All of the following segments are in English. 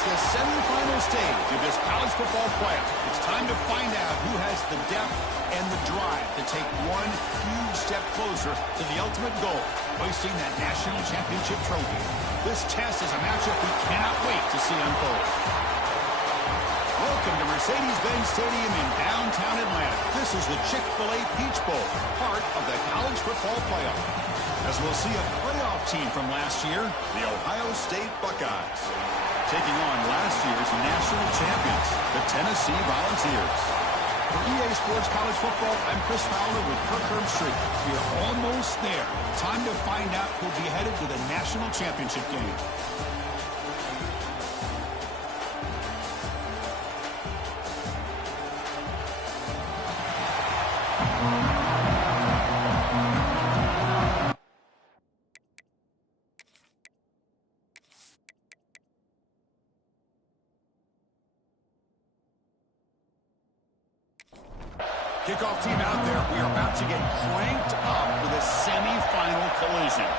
It's the semifinal stage of this college football playoff. It's time to find out who has the depth and the drive to take one huge step closer to the ultimate goal, hoisting that national championship trophy. This test is a matchup we cannot wait to see unfold. Welcome to Mercedes-Benz Stadium in downtown Atlanta. This is the Chick-fil-A Peach Bowl, part of the college football playoff. As we'll see a playoff team from last year, the Ohio State Buckeyes, taking on last year's national champions, the Tennessee Volunteers. For EA Sports College Football, I'm Chris Fowler with Kirk Herbstreit. We are almost there. Time to find out who'll be headed to the national championship game. Kickoff team out there. We are about to get cranked up with a semifinal collision.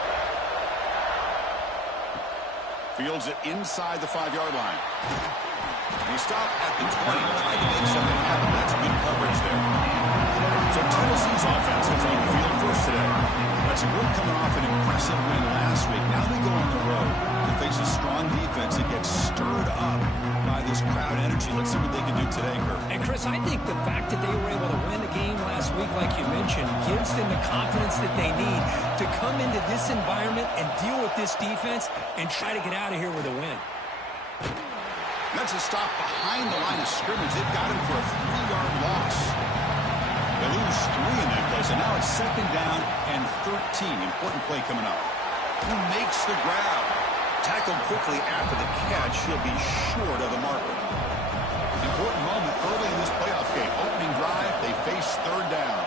Fields it inside the 5-yard line. He stopped at the 20, tried to make something happen. That's good coverage there. So Tennessee's offense is on the field first today. That's a group coming off an impressive win last week. Now they go on the road to face a strong defense that gets stirred up by this crowd energy. Let's see what they can do today, Kurt. And Chris, I think the fact that they were able to win the game last week, like you mentioned, gives them the confidence that they need to come into this environment and deal with this defense and try to get out of here with a win. That's a stop behind the line of scrimmage. They've got him for a 3-yard loss. They lose 3 in that play, so now it's 2nd down and 13. Important play coming up. Who makes the grab? Tackled quickly after the catch. He'll be short of the marker. Important moment early in this playoff game. Opening drive, they face 3rd down.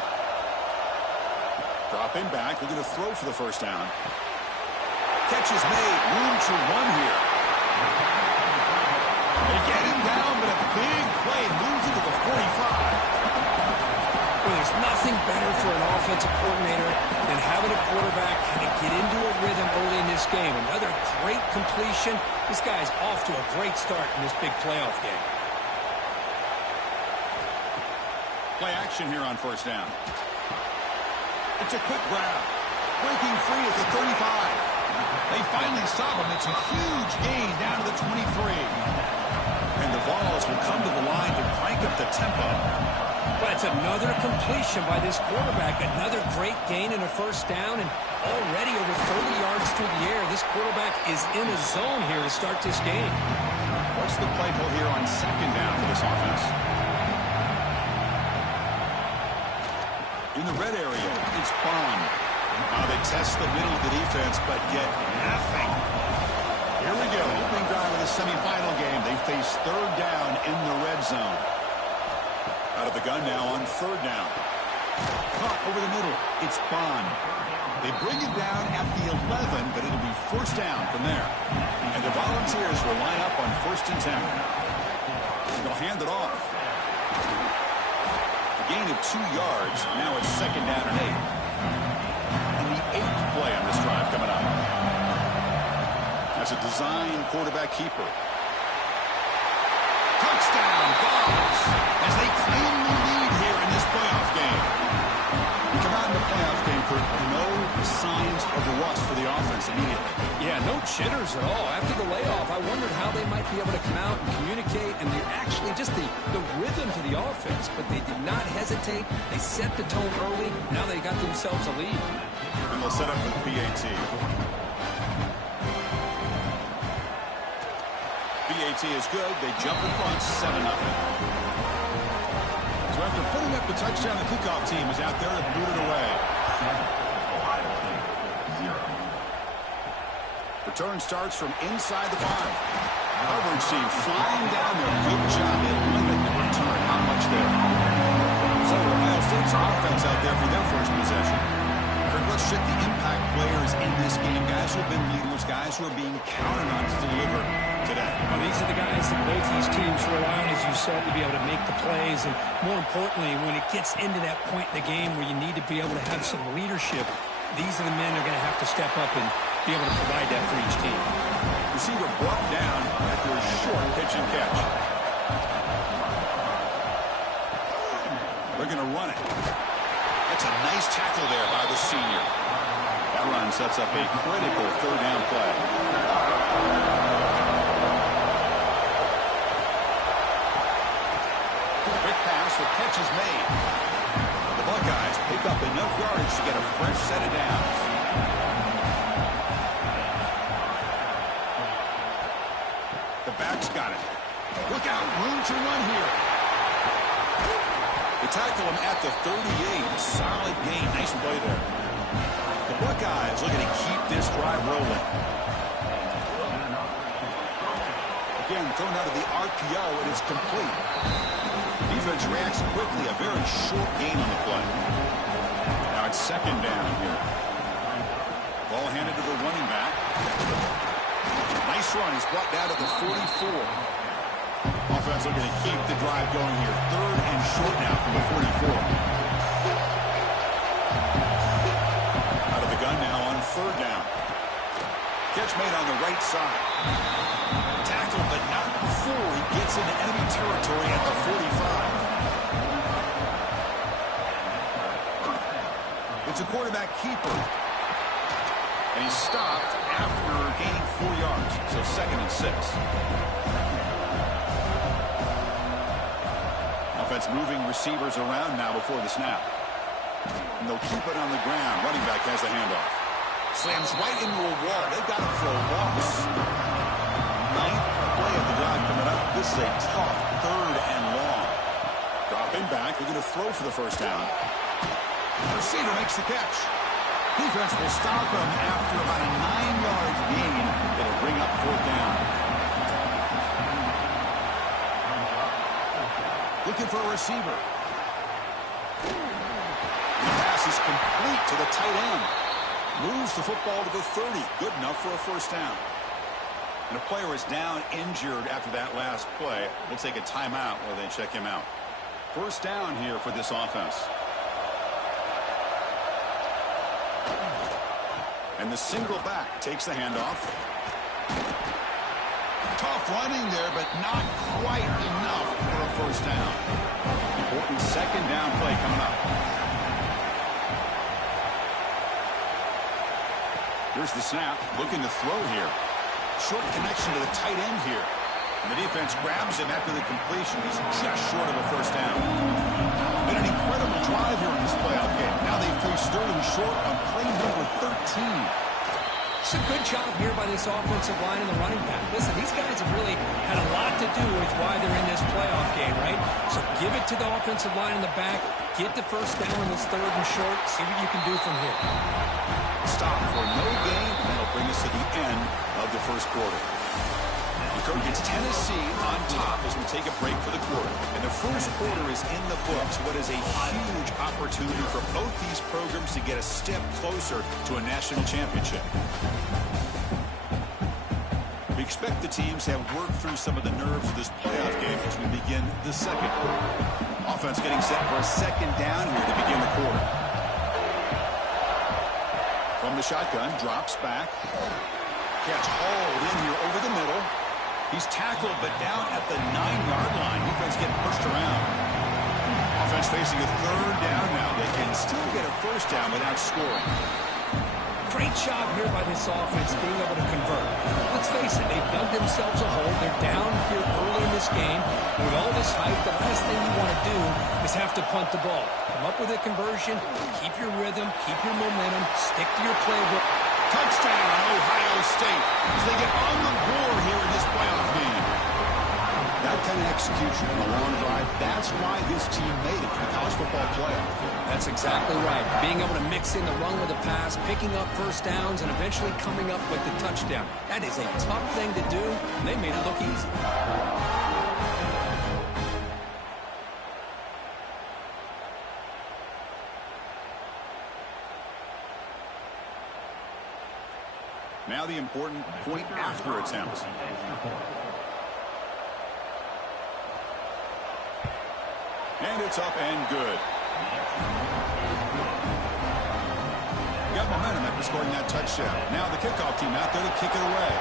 Drop him back. Looking to throw for the 1st down. Catch is made. Room to run here. They get him down, but a big play moves into the 45. Well, there's nothing better for an offensive coordinator than having a quarterback kind of get into a rhythm early in this game. Another great completion. This guy's off to a great start in this big playoff game. Play action here on 1st down. It's a quick grab. Breaking free at the 35. They finally stop him. It's a huge gain down to the 23. And the Vols will come to the line to crank up the tempo. But it's another completion by this quarterback. Another great gain in a 1st down, and already over 30 yards through the air. This quarterback is in a zone here to start this game. What's the play call here on 2nd down for this offense? In the red area, it's Bond. Now they test the middle of the defense, but get nothing. Here we go. Opening drive of the semifinal game. They face 3rd down in the red zone. Out of the gun now on 3rd down. Caught over the middle. It's Bond. They bring it down at the 11, but it'll be 1st down from there. And the Volunteers will line up on 1st and 10. They'll hand it off. A gain of 2 yards. Now it's 2nd down and 8. And the 8th play on this drive coming up. That's a design quarterback keeper. Touchdown, Vols, as they claim the lead here in this playoff game. We come out in the playoff game for no signs of rust for the offense immediately. Yeah, no jitters at all. After the layoff, I wondered how they might be able to come out and communicate, and they're actually just the rhythm to the offense. But they did not hesitate. They set the tone early. Now they got themselves a lead. And they'll set up with BAT. BAT is good. They jump in front, 7-0. So after putting up the touchdown, the kickoff team is out there to boot it away. Return starts from inside the 5. Coverage team flying down there. Good job. They limit the return. Not much there. So Ohio State's offense out there for their 1st possession. Kirk, let's check the impact players in this game. Guys who have been leaders, guys who are being counted on to deliver today. Well, these are the guys that both these teams rely on, as you said, to be able to make the plays. And more importantly, when it gets into that point in the game where you need to be able to have some leadership, these are the men that are going to have to step up and be able to provide that for each team. Receiver brought down after a short pitch and catch. They're going to run it. That's a nice tackle there by the senior. That run sets up a critical third down play. Quick pass, the catch is made. The Buckeyes pick up enough yardage to get a fresh set of downs. The back's got it. Look out, room to run here. They tackle him at the 38. Solid gain. Nice play there. The Buckeyes looking to keep this drive rolling. Again, thrown out of the RPO, and it's complete. Defense reacts quickly. A very short gain on the play. Now it's second down here. Ball handed to the running back. Nice run. He's brought down to the 44. Offense looking to keep the drive going here. Third and short now from the 44. Out of the gun now on third down. Catch made on the right side. Tackled, but not before he gets into enemy territory at the 45. It's a quarterback keeper. And he's stopped after gaining 4 yards. So second and 6. Offense moving receivers around now before the snap. And they'll keep it on the ground. Running back has the handoff. Slams right into a wall. They've got him for a loss. Ninth play of the drive coming up. This is a tough third and long. Dropping back. They're going to throw for the first down. The receiver makes the catch. Defense will stop him after about a 9-yard gain. It'll bring up fourth down. Looking for a receiver. The pass is complete to the tight end. Moves the football to the 30. Good enough for a first down. And a player is down injured after that last play. We'll take a timeout while they check him out. First down here for this offense. And the single back takes the handoff. Tough running there, but not quite enough for a first down. Important second down play coming up. Here's the snap. Looking to throw here. Short connection to the tight end here. And the defense grabs him after the completion. He's just short of a first down. Been an incredible drive here in this playoff game. Now they face third and short on play number 13. It's a good job here by this offensive line and the running back. Listen, these guys have really had a lot to do with why they're in this playoff game, right? So give it to the offensive line in the back. Get the first down in this third and short. See what you can do from here. Stop for no gain, and that'll bring us to the end of the first quarter. It's Tennessee on top as we take a break for the quarter. And the first quarter is in the books. What is a huge opportunity for both these programs to get a step closer to a national championship. We expect the teams to have worked through some of the nerves of this playoff game as we begin the second quarter. Offense getting set for a second down here to begin the quarter. From the shotgun, drops back. Catch hauled in here over the middle. He's tackled, but down at the 9-yard line. Defense getting pushed around. Offense facing a third down now. They can still get a first down without scoring. Great job here by this offense being able to convert. Let's face it, they've dug themselves a hole. They're down here early in this game. And with all this hype, the last thing you want to do is have to punt the ball. Come up with a conversion, keep your rhythm, keep your momentum, stick to your playbook. Touchdown, Ohio State, as they get on the board here in this playoff game. That kind of execution on a long drive, that's why this team made it to the college football playoff. That's exactly right. Being able to mix in the run with the pass, picking up first downs, and eventually coming up with the touchdown. That is a tough thing to do, and they made it look easy. Now the important point after attempt. And it's up and good. got momentum after scoring that touchdown. Now the kickoff team out there to kick it away.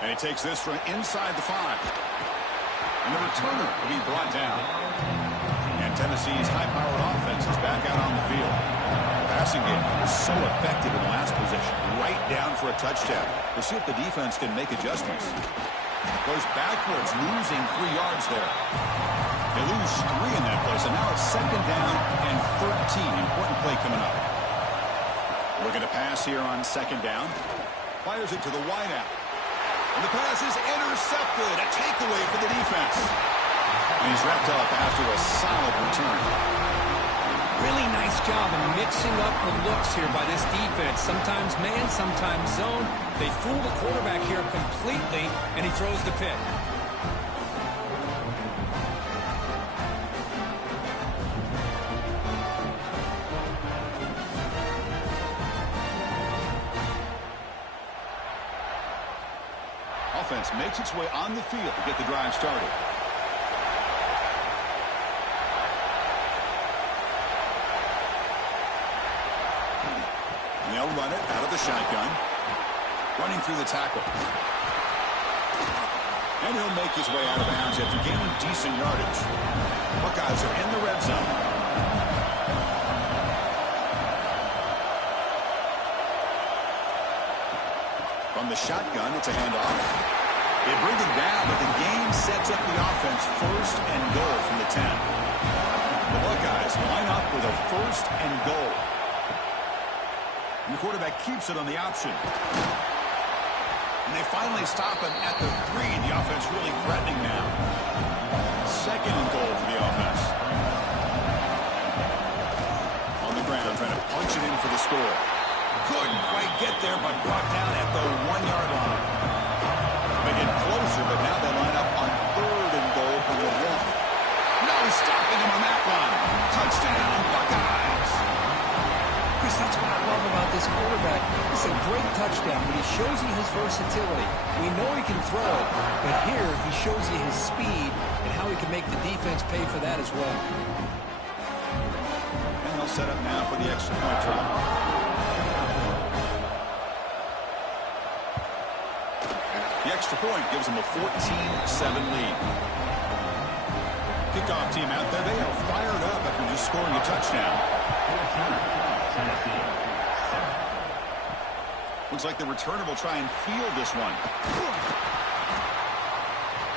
And he takes this from inside the 5. And the returner will be brought down. And Tennessee's high-powered offense is back out on the field. The passing game was so effective in the last possession. Right down for a touchdown. We'll see if the defense can make adjustments. Goes backwards, losing 3 yards there. They lose 3 in that place, and now it's 2nd down and 13. Important play coming up. Looking to pass here on 2nd down. Fires it to the wideout. And the pass is intercepted. A takeaway for the defense. And he's wrapped up after a solid return. Really nice job of mixing up the looks here by this defense. Sometimes man, sometimes zone. They fool the quarterback here completely, and he throws the pick. Offense makes its way on the field to get the drive started. And they'll run it out of the shotgun. Running through the tackle. And he'll make his way out of bounds after gaining decent yardage. Buckeyes are in the red zone. From the shotgun, it's a handoff. They bring him down, but the game sets up the offense 1st and goal from the 10. The Buckeyes line up with a 1st and goal. And the quarterback keeps it on the option. And they finally stop him at the 3. The offense really threatening now. 2nd and goal for the offense. On the ground, trying to punch it in for the score. Couldn't quite get there, but brought down at the 1-yard line. They get closer, but now they line up on 3rd and goal for the 1. No stopping him on that run. Touchdown, Buckeyes. Chris, that's what I love about this quarterback. It's a great touchdown, but he shows you his versatility. We know he can throw it, but here he shows you his speed and how he can make the defense pay for that as well. And they'll set up now for the extra point try. The extra point gives them a 14-7 lead. Kickoff team out there. They are fired up after just scoring a touchdown. Looks like the returner will try and field this one.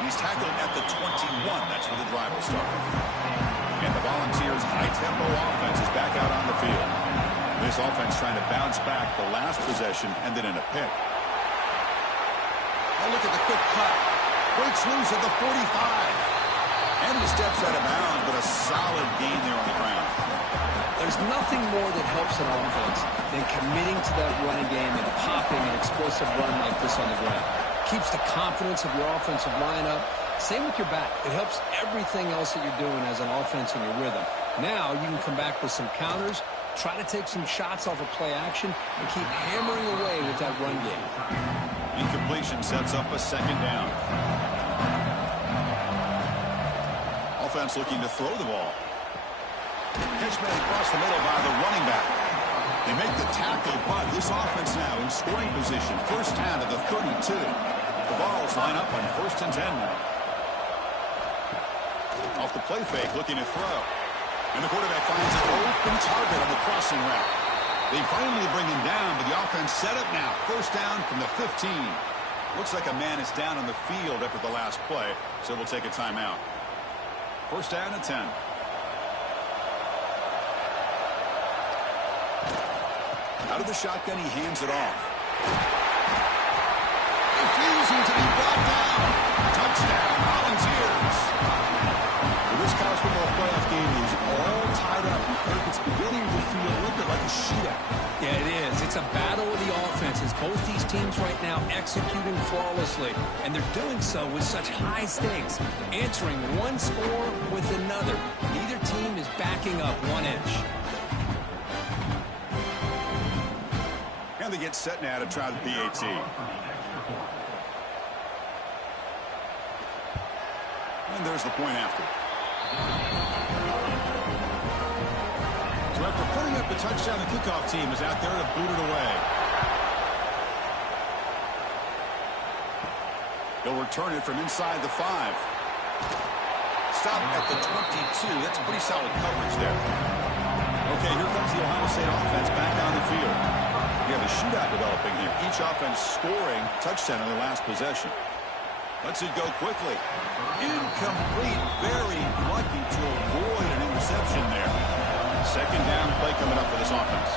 He's tackled at the 21. That's where the drive will start. And the Volunteers' high-tempo offense is back out on the field. This offense trying to bounce back the last possession, ended in a pick. Oh, look at the quick cut. Breaks loose at the 45. And he steps out of bounds, but a solid gain there on the ground. There's nothing more that helps an offense than committing to that running game and popping an explosive run like this on the ground. Keeps the confidence of your offensive lineup. Same with your back. It helps everything else that you're doing as an offense in your rhythm. Now you can come back with some counters, try to take some shots off of play action, and keep hammering away with that run game. Incompletion sets up a 2nd down. Offense looking to throw the ball. Catch made across the middle by the running back. They make the tackle, but this offense now in scoring position. 1st down to the 32. The Vols line up on 1st and 10 now. Off the play fake, looking to throw. And the quarterback finds an open target on the crossing route. They finally bring him down, but the offense set up now. 1st down from the 15. Looks like a man is down on the field after the last play, so we'll take a timeout. 1st down and 10. Out of the shotgun, he hands it off. Refusing to be brought down. Touchdown, Volunteers. This college football playoff game is all tied up. It's beginning to feel a little bit like a shootout. Yeah, it is. It's a battle of the offenses. Both these teams right now executing flawlessly, and they're doing so with such high stakes, answering one score with another. Neither team is backing up 1 inch. And they get set now to try the PAT. And there's the point after. after putting up the touchdown, the kickoff team is out there to boot it away. He'll return it from inside the 5. Stop at the 22. That's pretty solid coverage there. Okay, here comes the Ohio State offense back on the field. We have a shootout developing here. Each offense scoring touchdown in their last possession. Lets it go quickly. Incomplete. Very lucky to avoid an interception there. Second down play coming up for this offense.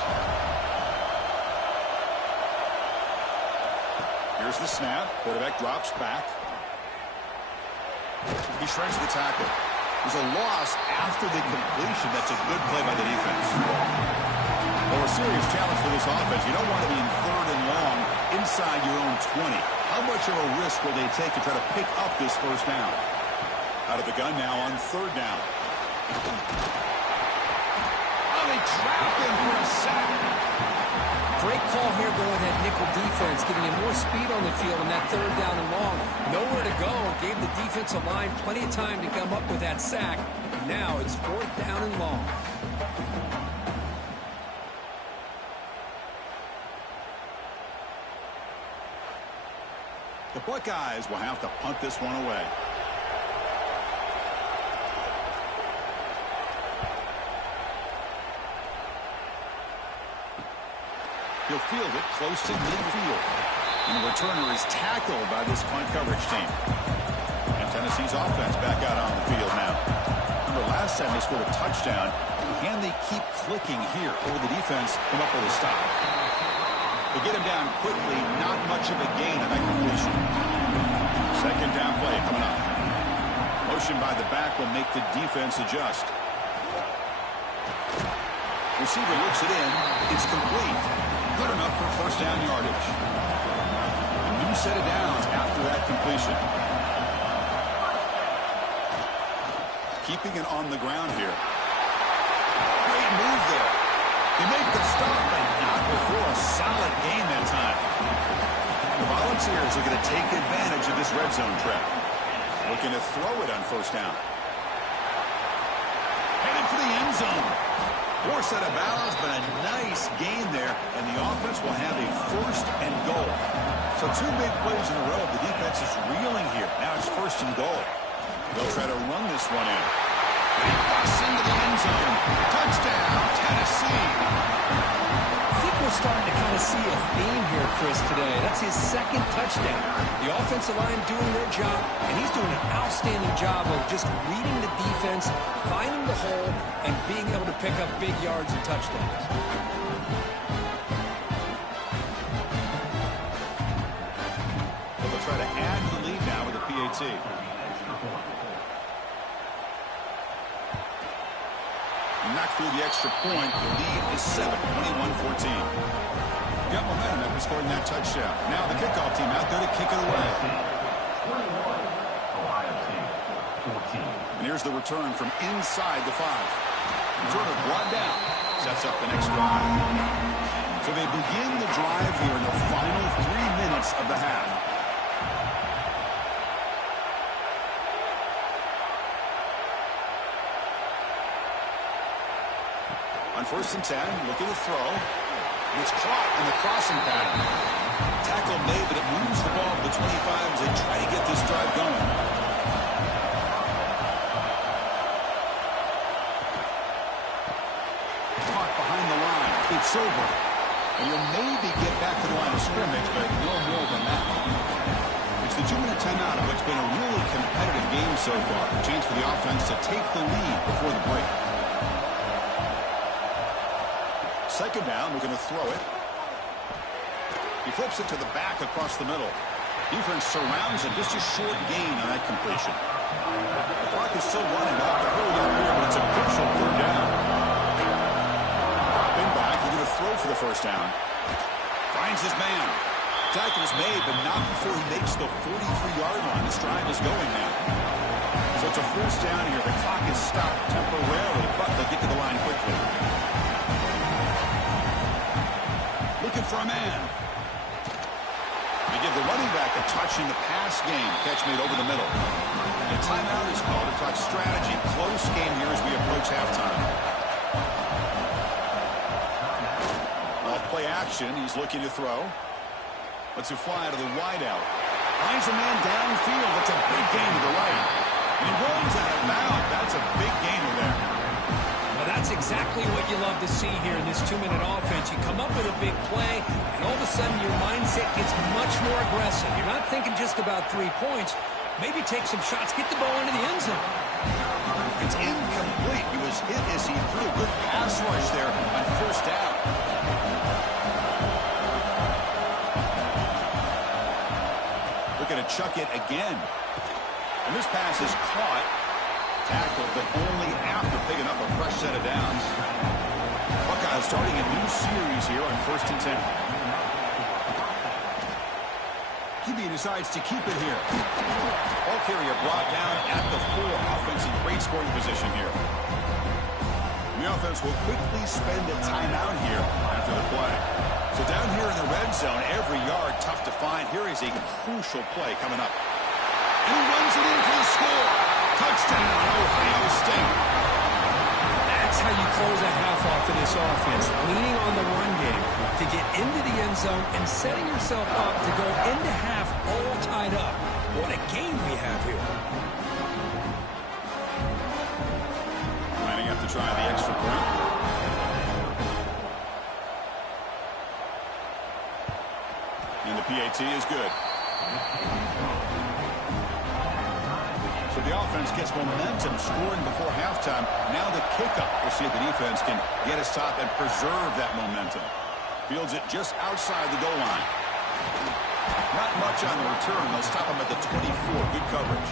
Here's the snap. Quarterback drops back. He shreds the tackle. There's a loss after the completion. That's a good play by the defense. Well, a serious challenge for this offense. You don't want to be in 3rd and long inside your own 20. How much of a risk will they take to try to pick up this first down? Out of the gun now on 3rd down. Oh, they trap him for a sack. Great call here going with that nickel defense, giving him more speed on the field on that 3rd down and long. Nowhere to go. Gave the defensive line plenty of time to come up with that sack. Now it's 4th down and long. The Buckeyes will have to punt this one away. He'll field it close to midfield. And the returner is tackled by this punt coverage team. And Tennessee's offense back out on the field now. Remember, last time they scored a touchdown. Can they keep clicking here? Or will the defense come up with a stop? They get him down quickly. Not much of a gain on that completion. Second down play coming up. Motion by the back will make the defense adjust. Receiver looks it in. It's complete. Good enough for first down yardage. A new set of downs after that completion. Keeping it on the ground here. Great move there. They make the stop, but not before a solid gain that time. The Volunteers are going to take advantage of this red zone trap. Looking to throw it on first down. Headed for the end zone. Force out of bounds, but a nice gain there, and the offense will have a 1st and goal. So 2 big plays in a row. The defense is reeling here. Now it's 1st and goal. They'll try to run this one in. And he busts into the end zone. Touchdown, Tennessee. I think we're starting to kind of see a theme here, Chris, today. That's his 2nd touchdown. The offensive line doing their job, and he's doing an outstanding job of just reading the defense, finding the hole, and being able to pick up big yards and touchdowns. They'll try to add to the lead now with a PAT. Knocked through the extra point. The lead is 7, 21-14. Got momentum after scoring that touchdown. Now the kickoff team out there to kick it away. And here's the return from inside the 5. Returner brought down. Sets up the next drive. So they begin the drive here in the final 3 minutes of the half. On 1st and 10, looking to throw. It's caught in the crossing pattern. Tackle made, but it moves the ball to the 25 as they try to get this drive going. Caught behind the line. It's over. And you'll maybe get back to the line of scrimmage, but no more than that. It's the 2-minute timeout of what's been a really competitive game so far. A chance for the offense to take the lead before the break. Second down, we're going to throw it. He flips it to the back across the middle. Defense surrounds him. Just a short gain on that completion. The clock is still running. They'll have to hurry up here, but it's a crucial 3rd down. Dropping back, he's going to throw for the first down. Finds his man. Tackle is made, but not before he makes the 43-yard line. This drive is going now. So it's a first down here. The clock is stopped temporarily, but they'll get to the line quickly. Looking for a man. They give the running back a touch in the pass game. Catch made over the middle. And a timeout is called to talk strategy. Close game here as we approach halftime. Play action. He's looking to throw. Lets it fly to the wideout. Finds a man downfield. That's a big gain to the right. And he rolls out of bounds. That's a big gainer there. Well, that's exactly what you love to see here in this 2-minute offense. You come up with a big play, and all of a sudden your mindset gets much more aggressive. You're not thinking just about 3 points. Maybe take some shots, get the ball into the end zone. It's incomplete. He was hit as he threw a good pass rush there on first down. Looking to chuck it again. And this pass is caught. Tackled, but only after picking up a fresh set of downs. Buckeyes starting a new series here on 1st and 10. QB decides to keep it here. Ball carrier brought down at the 4. Offense in great scoring position here. The offense will quickly spend a timeout here after the play. So down here in the red zone, every yard tough to find. Here is a crucial play coming up. And he runs it in for the score. Touchdown, Ohio State. That's how you close a half off of this offense, leaning on the run game to get into the end zone and setting yourself up to go into half all tied up. What a game we have here. Lining up to try the extra point. And the PAT is good. So the offense gets momentum scoring before halftime. Now the kickoff. We'll see if the defense can get a stop and preserve that momentum. Fields it just outside the goal line. Not much on the return. They'll stop him at the 24. Good coverage.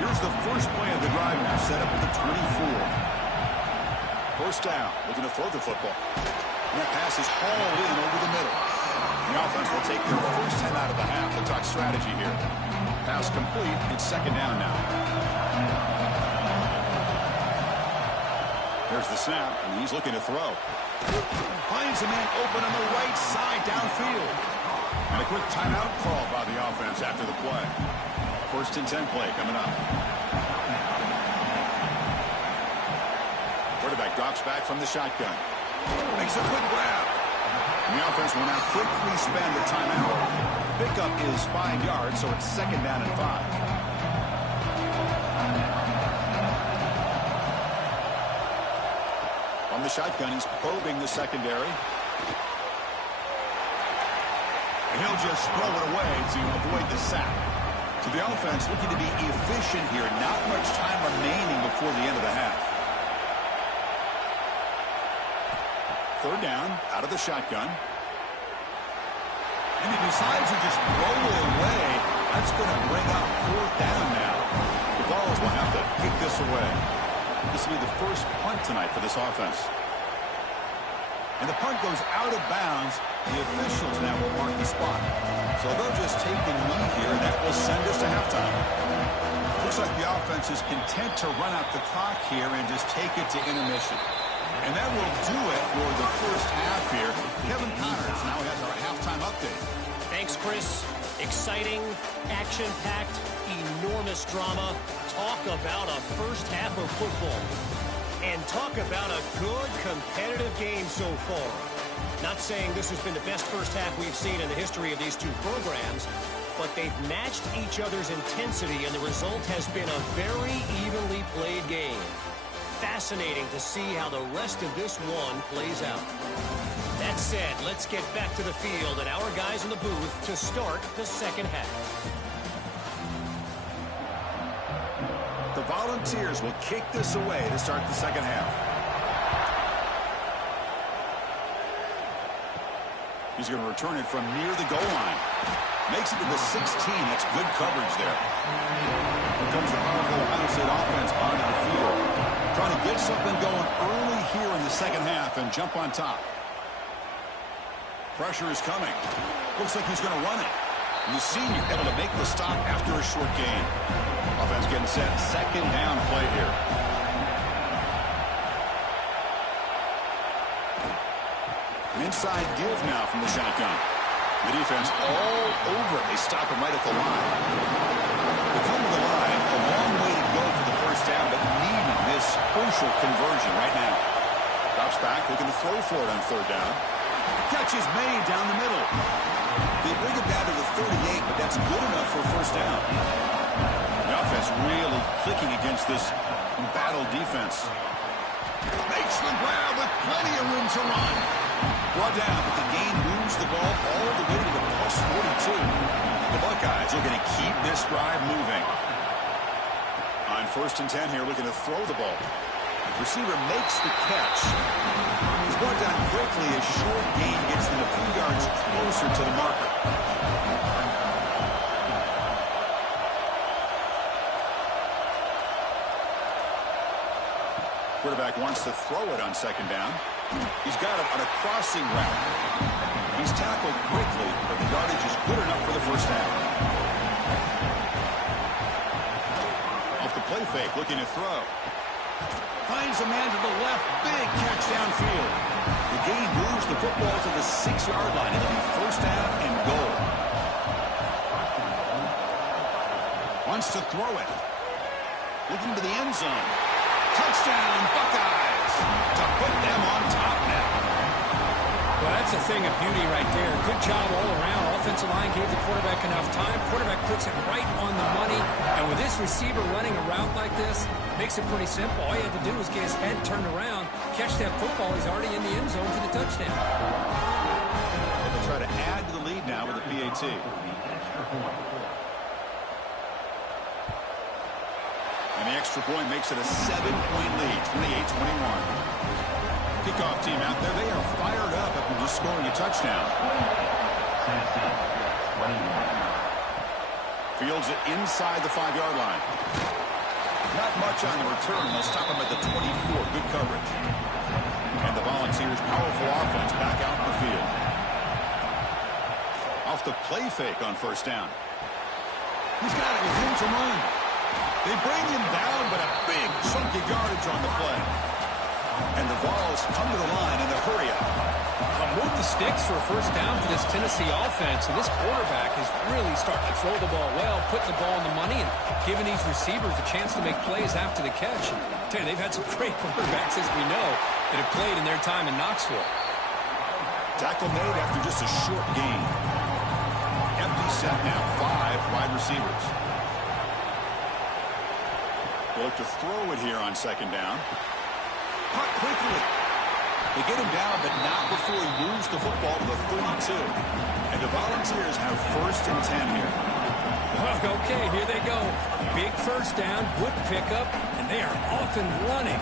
Here's the first play of the drive now, set up at the 24. First down. Looking to throw the football. And that pass is hauled in over the middle. The offense will take their first time out of the half to talk strategy here. Pass complete. It's 2nd down now. There's the snap, and he's looking to throw. Finds a man open on the right side downfield. And a quick timeout call by the offense after the play. 1st and 10 play coming up. Quarterback drops back from the shotgun. Makes a quick grab. And the offense will now quickly spend the timeout. Pickup is 5 yards, so it's 2nd down and 5. On the shotgun, he's probing the secondary. And he'll just throw it away to avoid the sack. So the offense looking to be efficient here. Not much time remaining before the end of the half. 3rd down, out of the shotgun. And he decides to just roll it away. That's going to bring up 4th down now. The Vols will have to kick this away. This will be the first punt tonight for this offense. And the punt goes out of bounds. The officials now will mark the spot. So they'll just take the knee here, and that will send us to halftime. Looks like the offense is content to run out the clock here and just take it to intermission. And that will do it for the first half here. Kevin Connors now has our halftime update. Thanks, Chris. Exciting, action-packed, enormous drama. Talk about a first half of football. And talk about a good, competitive game so far. Not saying this has been the best first half we've seen in the history of these two programs, but they've matched each other's intensity, and the result has been a very evenly played game. Fascinating to see how the rest of this one plays out. That said, let's get back to the field and our guys in the booth to start the second half. The Volunteers will kick this away to start the second half. He's going to return it from near the goal line. Makes it to the 16. That's good coverage there. Here comes the powerful Ohio State offense onto the field. Trying to get something going early here in the second half and jump on top. Pressure is coming. Looks like he's going to run it. And the senior able to make the stop after a short gain. Offense getting set. 2nd down play here. An inside give now from the shotgun. The defense all over it. They stop him right at the line. They come to the line. A long way to go for the first down, but needing this crucial conversion right now. Drops back, looking to throw for it on 3rd down. Catch is made down the middle. They bring it down to the 38, but that's good enough for a first down. The offense really clicking against this battle defense. Makes the grab with plenty of room to run. Brought down, but the gain moves the ball all the way to the plus 42. The Buckeyes looking to keep this drive moving. On 1st and 10 here, looking to throw the ball. Receiver makes the catch. He's brought down quickly as short gain gets them a few yards closer to the marker. Quarterback wants to throw it on 2nd down. He's got him on a crossing route. He's tackled quickly, but the yardage is good enough for the first down. Off the play fake, looking to throw. Finds a man to the left. Big catch downfield. The gain moves the football to the 6-yard line. It'll be first down and goal. Wants to throw it. Looking to the end zone. Touchdown, Buckeyes. To put them on top now. Well, that's a thing of beauty right there. Good job all around. Offensive line gave the quarterback enough time. Quarterback puts it right on the money. And with this receiver running a route like this, makes it pretty simple. All you have to do is get his head turned around, catch that football. He's already in the end zone for the touchdown. They'll try to add to the lead now with a PAT. And the extra point makes it a 7-point lead, 28-21. Kickoff team out there, they are fired up after just scoring a touchdown. Fields it inside the 5-yard line. Not much on the return. They'll stop him at the 24. Good coverage. And the Volunteers' powerful offense back out in the field. Off the play fake on 1st down. He's got it with room to run. They bring him down, but a big chunk of yardage on the play. And the Vols come to the line in a hurry up. Move the sticks for a first down for this Tennessee offense. And this quarterback is really starting to throw the ball well, putting the ball on the money, and giving these receivers a chance to make plays after the catch. And I tell you, they've had some great quarterbacks, as we know, that have played in their time in Knoxville. Tackle made after just a short gain. Empty set now, 5 wide receivers. They look to throw it here on 2nd down. Caught quickly. They get him down, but not before he moves the football to the 32. And the Volunteers have 1st and 10 here. Okay, here they go. Big first down, good pickup, and they are off and running.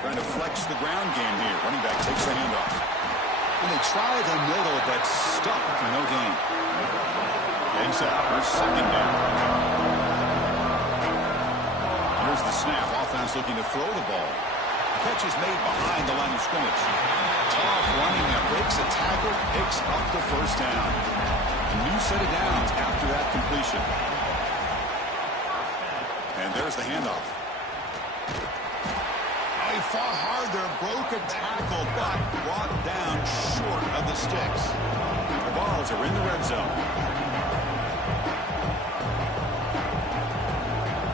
Trying to flex the ground game here. Running back takes the handoff. And they try the middle, but stuffed for no gain. Game's out. Here's 2nd down. Here's the snap. Offense looking to throw the ball. Catch is made behind the line of scrimmage. Tough running that breaks a tackle, picks up the first down. A new set of downs after that completion. And there's the handoff. Oh, he fought hard there, broke a tackle, but brought down short of the sticks. The Vols are in the red zone.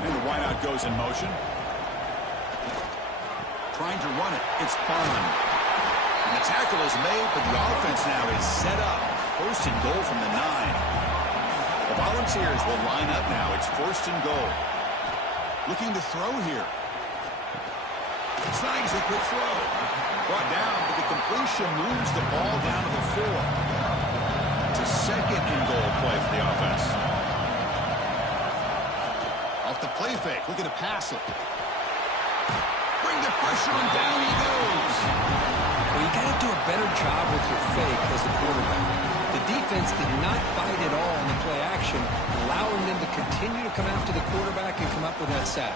And the wideout goes in motion. Trying to run it. It's Bond. And the tackle is made, but the offense now is set up. 1st and goal from the 9. The Volunteers will line up now. It's 1st and goal. Looking to throw here. Snags a quick throw. Brought down, but the completion moves the ball down to the 4. It's a 2nd and goal play for the offense. Off the play fake. Looking to pass it. Bring the pressure and down he goes. Well, you got to do a better job with your fake as the quarterback. The defense did not bite at all in the play action, allowing them to continue to come after the quarterback and come up with that sack.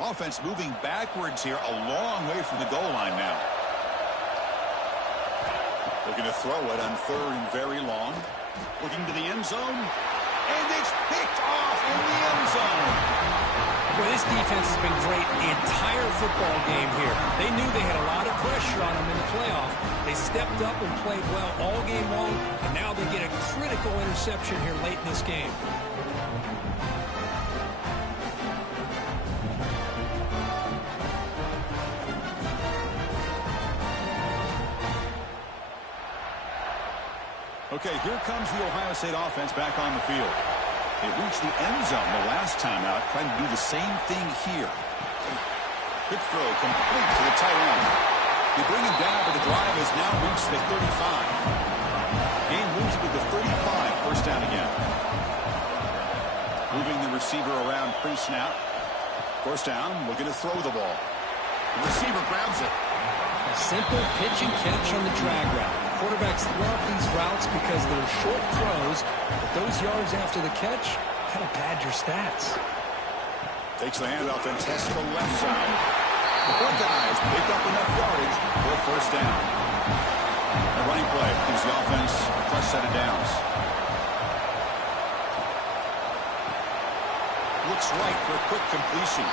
Offense moving backwards here, a long way from the goal line now. Looking to throw it on 3rd and very long. Looking to the end zone. And it's picked off in the end zone. Well, This defense has been great the entire football game here. They knew they had a lot of pressure on them in the playoff. They stepped up and played well all game long, and now they get a critical interception here late in this game. Okay, here comes the Ohio State offense back on the field. They reached the end zone the last time out, trying to do the same thing here. Quick throw complete to the tight end. They bring him down, but the drive has now reached the 35. Game moves it to the 35, first down again. Moving the receiver around pre-snap. First down, looking to throw the ball. The receiver grabs it. Simple pitch and catch on the drag route. Quarterbacks love these routes because they're short throws, but those yards after the catch kind of pad your stats. Takes the handoff and tests the left side. The Buckeyes pick up enough yardage for a first down. A running play gives the offense a fresh set of downs. Looks right for a quick completion.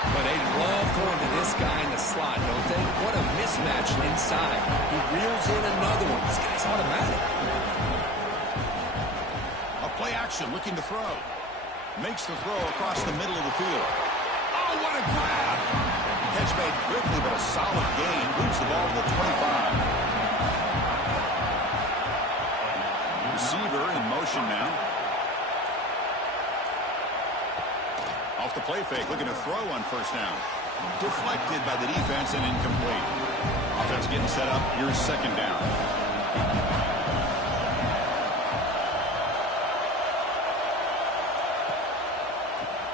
But they love going to this guy in the slot, don't they? What a mismatch inside. He reels in another one. This guy's automatic. A play action looking to throw. Makes the throw across the middle of the field. Oh, what a grab! Catch made quickly, but a solid gain. Moves the ball to the 25. Receiver in motion now. Off the play fake, looking to throw on first down. Deflected by the defense and incomplete. Offense getting set up. Here's second down.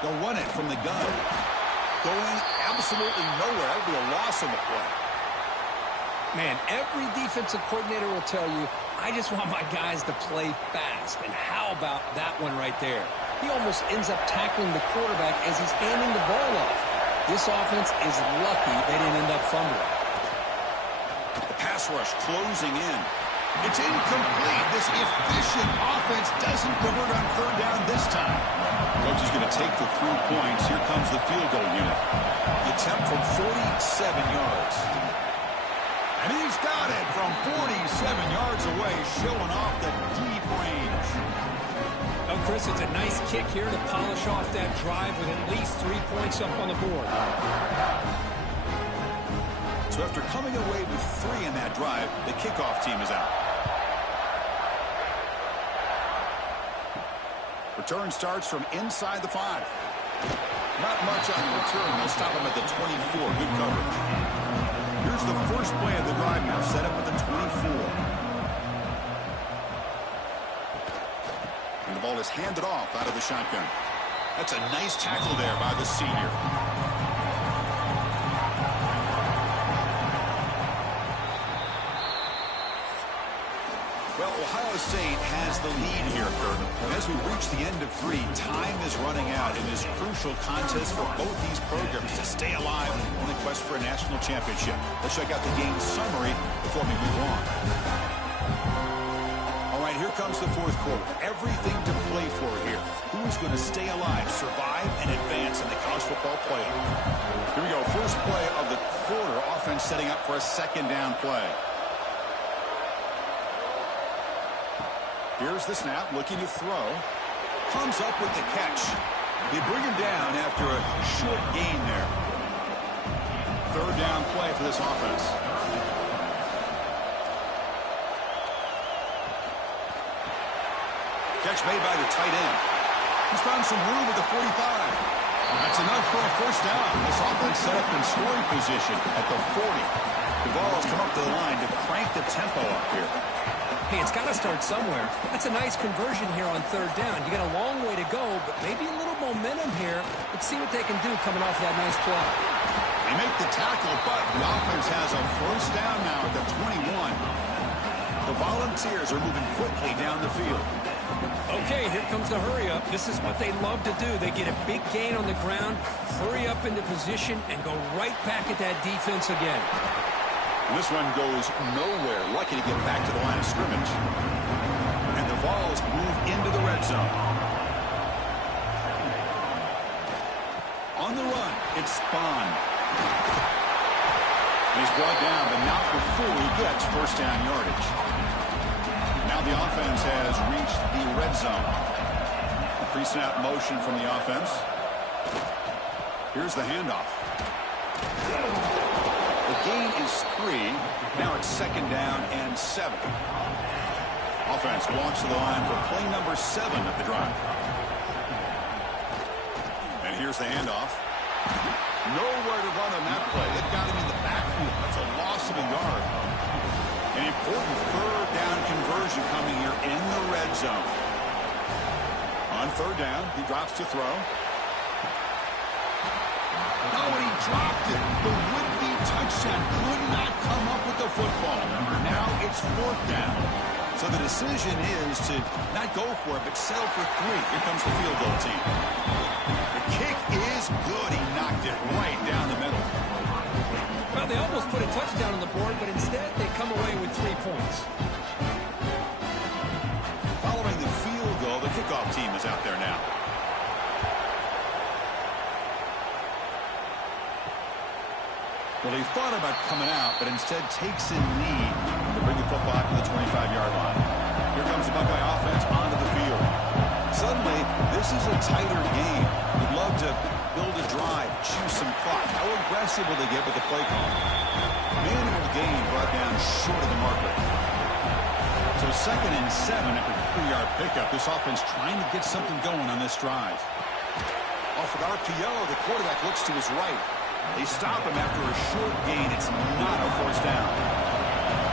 They'll run it from the gun. Going absolutely nowhere. That would be a loss on the play. Man, every defensive coordinator will tell you, I just want my guys to play fast. And how about that one right there? He almost ends up tackling the quarterback as he's handing the ball off. This offense is lucky they didn't end up fumbling. The pass rush closing in. It's incomplete. This efficient offense doesn't convert on third down this time. Coach is going to take the 3 points. Here comes the field goal unit. The attempt from 47 yards. And he's got it from 47 yards away, showing off the deep range. Oh, Chris, it's a nice kick here to polish off that drive with at least 3 points up on the board. So after coming away with 3 in that drive, the kickoff team is out. Return starts from inside the 5. Not much on the return. They'll stop him at the 24. Good coverage. Here's the first play of the drive now, set up at the 24. And the ball is handed off out of the shotgun. That's a nice tackle there by the senior. Well, Ohio State has the lead here, Kurt. And as we reach the end of 3, time is running out in this crucial contest for both these programs to stay alive in the quest for a national championship. Let's check out the game summary before we move on. All right, here comes the fourth quarter. Everything to play for here. Who's going to stay alive, survive, and advance in the college football playoff? Here we go. First play of the quarter. Offense setting up for a second down play. Here's the snap, looking to throw. Comes up with the catch. They bring him down after a short gain there. Third down play for this offense. Catch made by the tight end. He's found some room at the 45. That's enough for a first down. This offense set up in scoring position at the 40. The ball has come up to the line to crank the tempo up here. Hey, it's got to start somewhere. That's a nice conversion here on third down. You got a long way to go, but maybe a little momentum here. Let's see what they can do coming off that nice play. They make the tackle, but the offense has a first down now at the 21. The Volunteers are moving quickly down the field. Okay, here comes the hurry up. This is what they love to do. They get a big gain on the ground, hurry up into position, and go right back at that defense again. This one goes nowhere. Lucky to get back to the line of scrimmage. And the Vols move into the red zone. On the run, it's Spawn. And he's brought down, but not before he gets first down yardage. Now the offense has reached the red zone. A pre-snap motion from the offense. Here's the handoff. The gain is 3. Now it's 2nd down and 7. Offense walks to the line for play number 7 of the drive. And here's the handoff. Nowhere to run on that play. It got him in the backfield. That's a loss of a yard. An important 3rd down conversion coming here in the red zone. On 3rd down, he drops to throw. Oh, and he dropped it. The would-be touchdown could not come up with the football. Now it's 4th down. So the decision is to not go for it, but settle for 3. Here comes the field goal team. The kick is good. He knocked it right down the middle. Well, they almost put a touchdown on the board, but instead they come away with 3 points. Following the field goal, the kickoff team is out there now. Well, he thought about coming out, but instead takes a knee to bring the football to the 25-yard line. Here comes the Buckeye offense onto the field. Suddenly, this is a tighter game. We'd love to build a drive, choose some clock. How aggressive will they get with the play call? Manual gain brought down short of the marker. So 2nd and 7 after a 3-yard pickup. This offense trying to get something going on this drive. Off an RPO, the quarterback looks to his right. They stop him after a short gain. It's not a 1st down.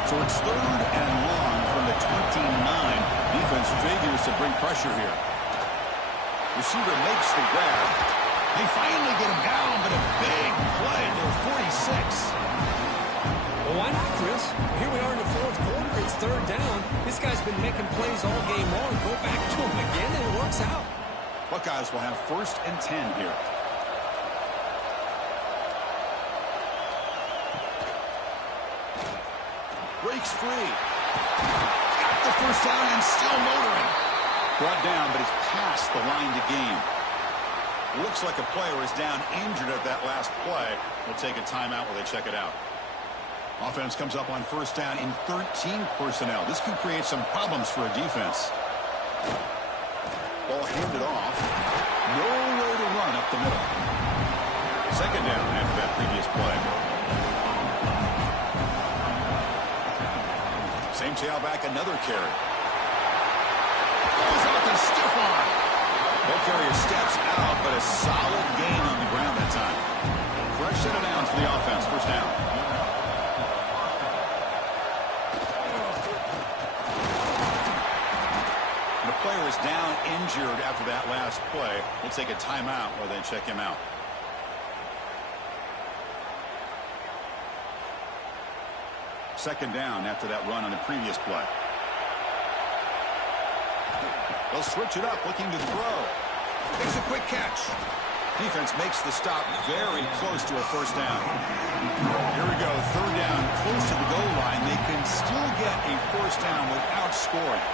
So it's 3rd and long from the 29. Defense figures to bring pressure here. Receiver makes the grab. They finally get him down, but a big play to 46. Well, why not, Chris? Here we are in the 4th quarter. It's 3rd down. This guy's been making plays all game long. Go back to him again, and it works out. Buckeyes will have 1st and 10 here. Breaks free. Got the 1st down and still motoring. Brought down, but he's past the line to gain. Looks like a player is down injured at that last play. We'll take a timeout while they check it out. Offense comes up on 1st down in 13 personnel. This could create some problems for a defense. Ball handed off. Nowhere to run up the middle. 2nd down after that previous play. Same tailback, another carry. Goes out to stiff arm. Ball carrier steps out, but a solid gain on the ground that time. Fresh set of downs for the offense. 1st down. The player is down injured after that last play. We'll take a timeout while they check him out. Second down after that run on the previous play. They'll switch it up, looking to throw. Makes a quick catch. Defense makes the stop very close to a 1st down. Here we go, 3rd down, close to the goal line. They can still get a 1st down without scoring.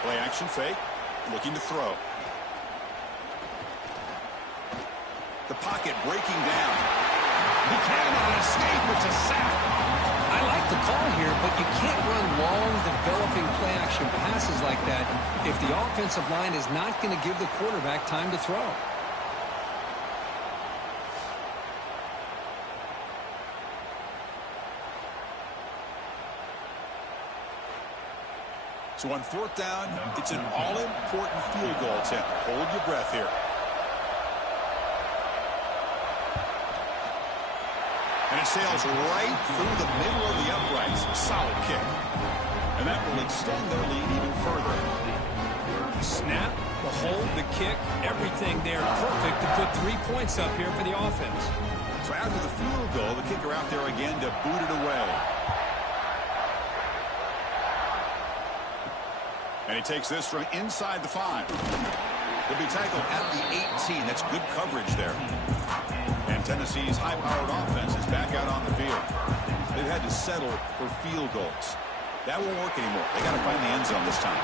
Play action fake, looking to throw. The pocket breaking down. He cannot escape. It's a sack. I like the call here, but you can't run long, developing play-action passes like that if the offensive line is not going to give the quarterback time to throw. So on 4th down, it's an all-important field goal attempt. Hold your breath here. And it sails right through the middle of the uprights. Solid kick. And that will extend their lead even further. The snap, the hold, the kick, everything there perfect to put 3 points up here for the offense. So after the field goal, the kicker out there again to boot it away. And he takes this from inside the 5. He'll be tackled at the 18. That's good coverage there. And Tennessee's high-powered offense is back out on the field. They've had to settle for field goals. That won't work anymore. They got to find the end zone this time.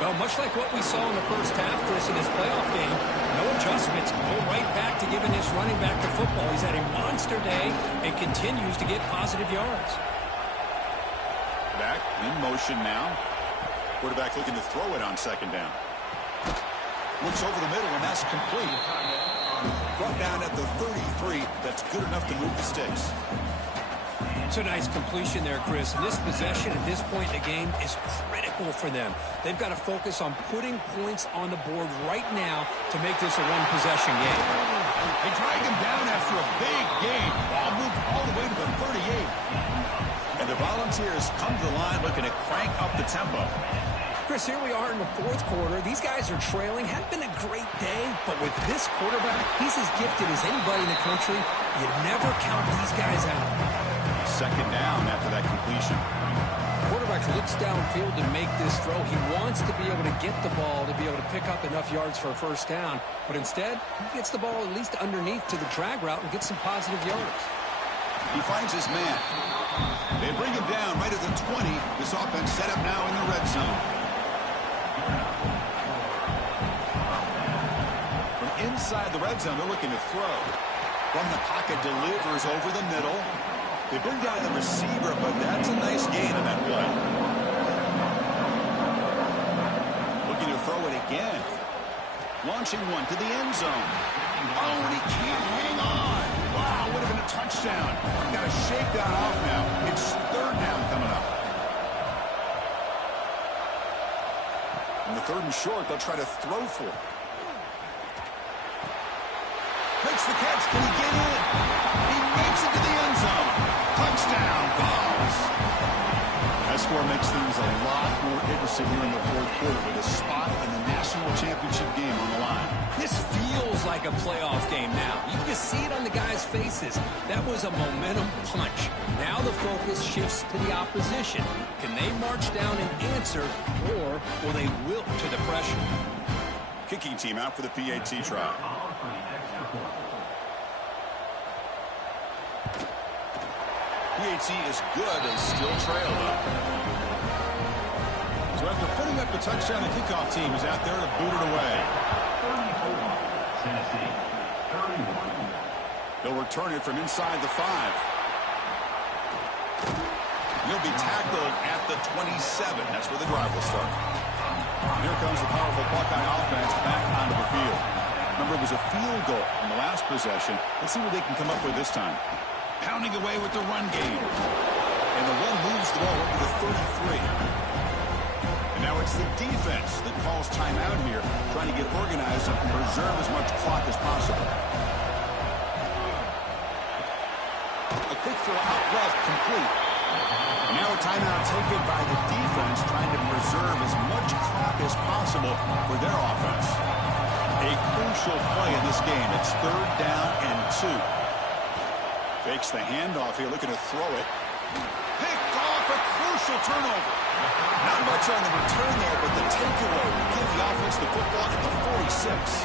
Well, much like what we saw in the first half, Chris, in this playoff game, no adjustment. adjustments. Go right back to giving this running back the football. He's had a monster day and continues to get positive yards. Back in motion now. Quarterback looking to throw it on second down. Looks over the middle, and that's complete. Brought down at the 33. That's good enough to move the sticks. It's a nice completion there, Chris. And this possession at this point in the game is critical for them. They've got to focus on putting points on the board right now to make this a one-possession game. They drag him down after a big gain. Ball moved all the way to the 38. And the Volunteers come to the line looking to crank up the tempo. Chris, here we are in the fourth quarter. These guys are trailing. Hadn't been a great day, but with this quarterback, he's as gifted as anybody in the country. You never count these guys out. Second down after that completion. Quarterback looks downfield to make this throw. He wants to be able to get the ball to be able to pick up enough yards for a first down, but instead, he gets the ball at least underneath to the drag route and gets some positive yards. He finds his man. They bring him down right at the 20. This offense set up now in the red zone. From inside the red zone, they're looking to throw. From the pocket, delivers over the middle. They bring down the receiver, but that's a nice gain on that play. Looking to throw it again. Launching one to the end zone. Oh, and he can't hang on. Wow, would have been a touchdown. Got to shake that off now. It's third down coming up. In the third and short, they'll try to throw for it. Makes the catch. Can he get in? He makes it to the end zone. Touchdown, Vols. That score makes things a lot more interesting here in the fourth quarter with a spot in the national championship game on the line. This feels like a playoff game now. You can see it on the guys' faces. That was a momentum punch. Now the focus shifts to the opposition. Can they march down and answer, or will they wilt to the pressure? Kicking team out for the PAT try. PAT is good and still trail though. So after putting up the touchdown, the kickoff team is out there to boot it away. They'll return it from inside the 5. He'll be tackled at the 27. That's where the drive will start. Here comes the powerful Buckeye offense back onto the field. Remember, it was a field goal in the last possession. Let's see what they can come up with this time. Pounding away with the run game. And the one moves the ball over the 33. And now it's the defense that calls timeout here, trying to get organized and preserve as much clock as possible. A quick throw out left, complete. And now a timeout taken by the defense, trying to preserve as much clock as possible for their offense. A crucial play in this game. It's third down and 2. Fakes the handoff here, looking to throw it. Picked off, a crucial turnover. Not much on the return there, but the takeaway will give the offense the football at the 46.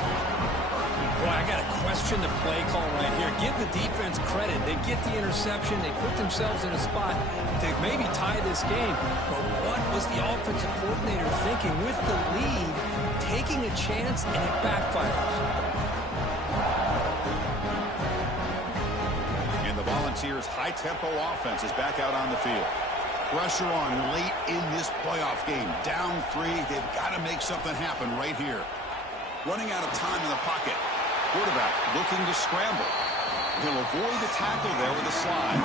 Boy, I got to question the play call right here. Give the defense credit. They get the interception. They put themselves in a spot to maybe tie this game. But what was the offensive coordinator thinking with the lead, taking a chance, and it backfires? Volunteers' high-tempo offense is back out on the field. Pressure on late in this playoff game. Down 3. They've got to make something happen right here. Running out of time in the pocket. Quarterback looking to scramble. He'll avoid the tackle there with a slide.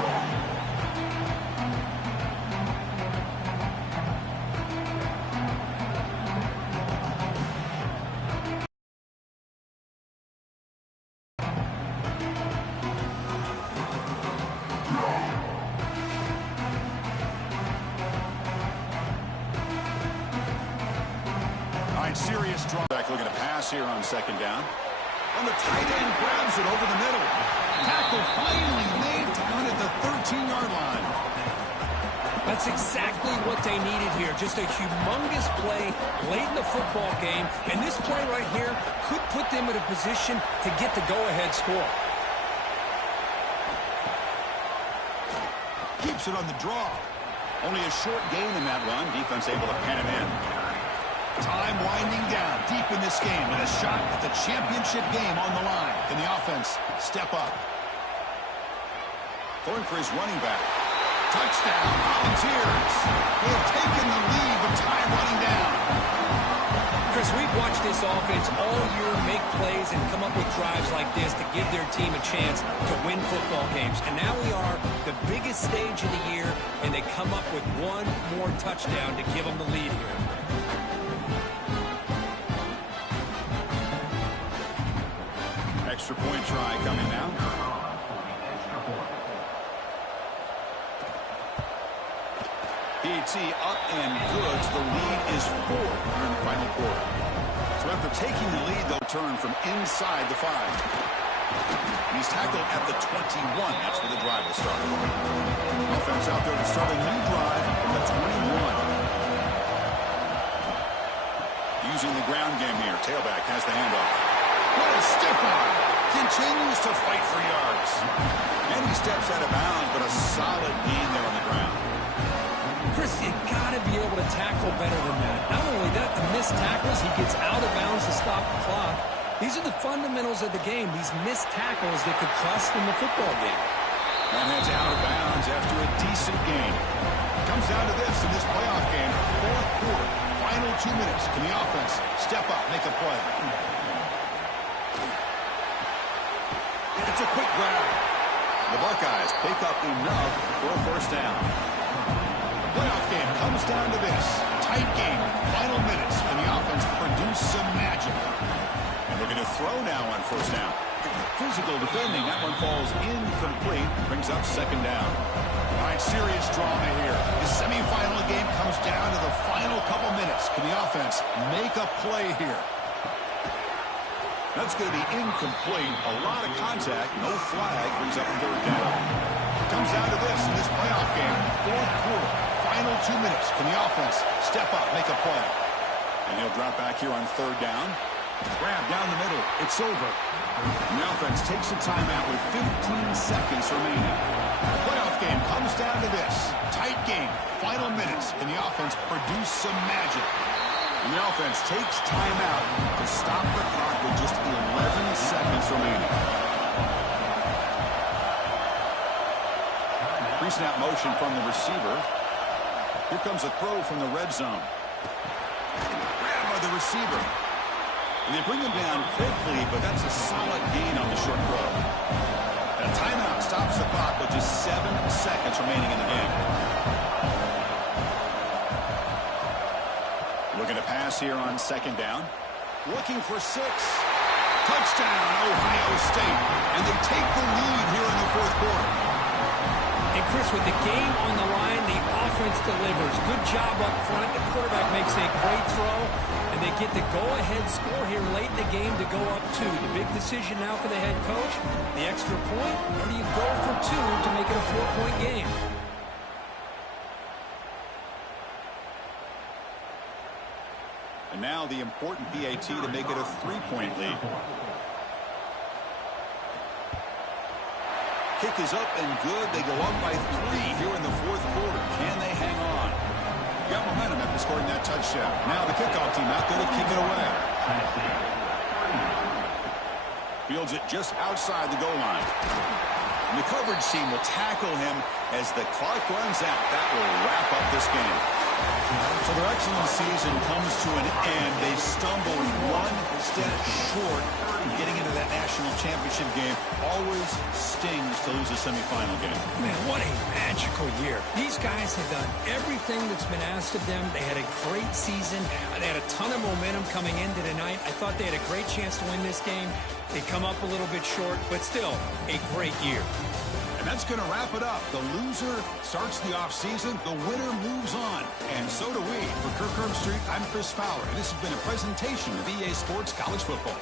Serious draw. Back looking to pass here on second down. And the tight end grabs it over the middle. Tackle finally made down at the 13-yard line. That's exactly what they needed here. Just a humongous play late in the football game. And this play right here could put them in a position to get the go-ahead score. Keeps it on the draw. Only a short gain in that run. Defense able to pen him in. Time winding down deep in this game with a shot at the championship game on the line. Can the offense step up? Throwing for his running back. Touchdown, Volunteers. They have taken the lead, but time running down. Chris, we've watched this offense all year make plays and come up with drives like this to give their team a chance to win football games. And now we are the biggest stage of the year, and they come up with one more touchdown to give them the lead here. Extra point try coming now. PAT up and good. So the lead is 4 here in the final quarter. So after taking the lead, they'll turn from inside the 5. He's tackled at the 21. That's where the drive will start. Offense out there to start a new drive from the 21. Using the ground game here. Tailback has the handoff. What a stiff arm. Continues to fight for yards. And he steps out of bounds, but a solid gain there on the ground. Chris, you got to be able to tackle better than that. Not only that, the missed tackles, he gets out of bounds to stop the clock. These are the fundamentals of the game, these missed tackles that could cost them the football game. That heads out of bounds after a decent game. Comes down to this in this playoff game. 4th quarter, final 2 minutes. Can the offense step up, make a play? It's a quick grab. The Buckeyes pick up enough for a first down. Playoff game comes down to this. Tight game, final minutes, and the offense produce some magic. And they're going to throw now on first down. Physical defending, that one falls incomplete, brings up second down. All right, serious drama here. The semifinal game comes down to the final couple minutes. Can the offense make a play here? That's going to be incomplete. A lot of contact, no flag, brings up third down. Comes down to this in this playoff game. 4th quarter, final 2 minutes. Can the offense step up, make a play? And he'll drop back here on third down. Grab down the middle. It's over. And the offense takes a timeout with 15 seconds remaining. The playoff game comes down to this. Tight game, final minutes. Can the offense produce some magic? And the offense takes timeout to stop the clock with just 11 seconds remaining. Pre-snap motion from the receiver. Here comes a throw from the red zone. Grab by the receiver. And they bring him down quickly, but that's a solid gain on the short throw. And a timeout stops the clock with just 7 seconds remaining in the game. Looking to pass here on second down. Looking for 6. Touchdown, Ohio State. And they take the lead here in the 4th quarter. And Chris, with the game on the line, the offense delivers. Good job up front. The quarterback makes a great throw, and they get the go-ahead score here late in the game to go up 2. The big decision now for the head coach, the extra point, or do you go for 2 to make it a 4-point game? And now the important PAT to make it a 3-point lead. Kick is up and good. They go up by 3 here in the 4th quarter. Can they hang on? Got momentum after scoring that touchdown. Now the kickoff team out there to kick it away. Fields it just outside the goal line. And the coverage team will tackle him as the clock runs out. That will wrap up this game. So their excellent season comes to an end. They stumbled 1 step short in getting into that national championship game. Always stings to lose a semifinal game. Man, what a magical year. These guys have done everything that's been asked of them. They had a great season. They had a ton of momentum coming into tonight. I thought they had a great chance to win this game. They come up a little bit short, but still a great year. And that's going to wrap it up. The loser starts the offseason. The winner moves on. And so do we. For Kirk Herbstreit, I'm Chris Fowler. And this has been a presentation of EA Sports College Football.